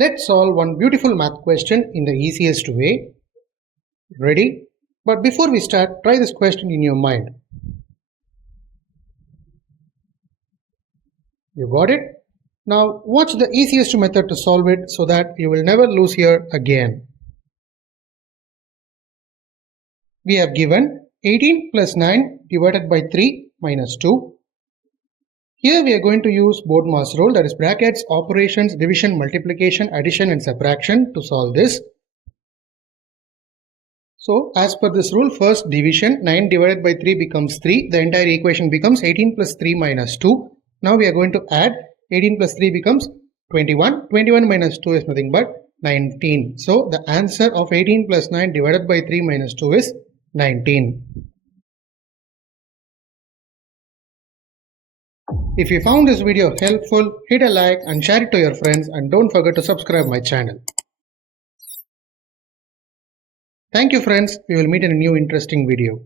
Let's solve one beautiful math question in the easiest way. Ready? But before we start, try this question in your mind. You got it? Now watch the easiest method to solve it so that you will never lose here again. We have given 18 plus 9 divided by 3 minus 2. Here we are going to use BODMAS rule, that is brackets, operations, division, multiplication, addition and subtraction to solve this. So as per this rule, first division, 9 divided by 3 becomes 3. The entire equation becomes 18 plus 3 minus 2. Now we are going to add 18 plus 3 becomes 21. 21 minus 2 is nothing but 19. So the answer of 18 plus 9 divided by 3 minus 2 is 19. If you found this video helpful, hit a like and share it to your friends, and don't forget to subscribe my channel. Thank you friends, we will meet in a new interesting video.